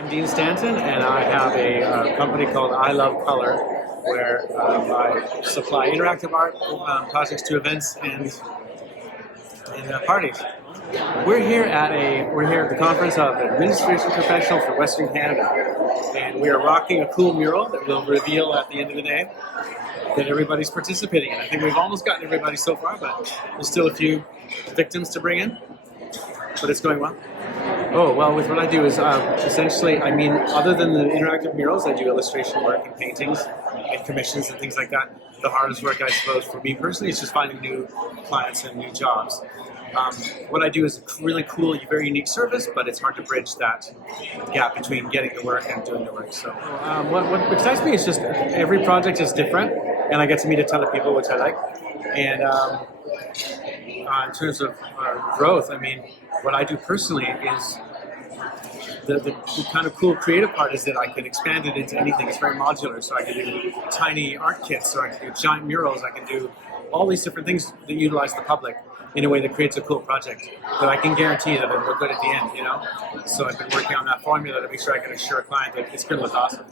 I'm Dean Stanton, and I have a company called I Love Color, where I supply interactive art projects to events and parties. We're here at the conference of administration professionals for Western Canada, and we are rocking a cool mural that we'll reveal at the end of the day that everybody's participating in. I think we've almost gotten everybody so far, but there's still a few victims to bring in, but it's going well. Oh, well, with what I do is essentially, other than the interactive murals, I do illustration work and paintings and commissions and things like that. The hardest work, I suppose, for me personally is just finding new clients and new jobs. What I do is a really cool, very unique service, but it's hard to bridge that gap between getting the work and doing the work. So what excites me is just every project is different, and I get to meet a ton of people, which I like. And in terms of growth, what I do personally is the kind of cool creative part is that I can expand it into anything. It's very modular, so I can do tiny art kits, or I can do giant murals, I can do all these different things that utilize the public in a way that creates a cool project that I can guarantee that it'll look good at the end, So I've been working on that formula to make sure I can assure a client that it's going to look awesome.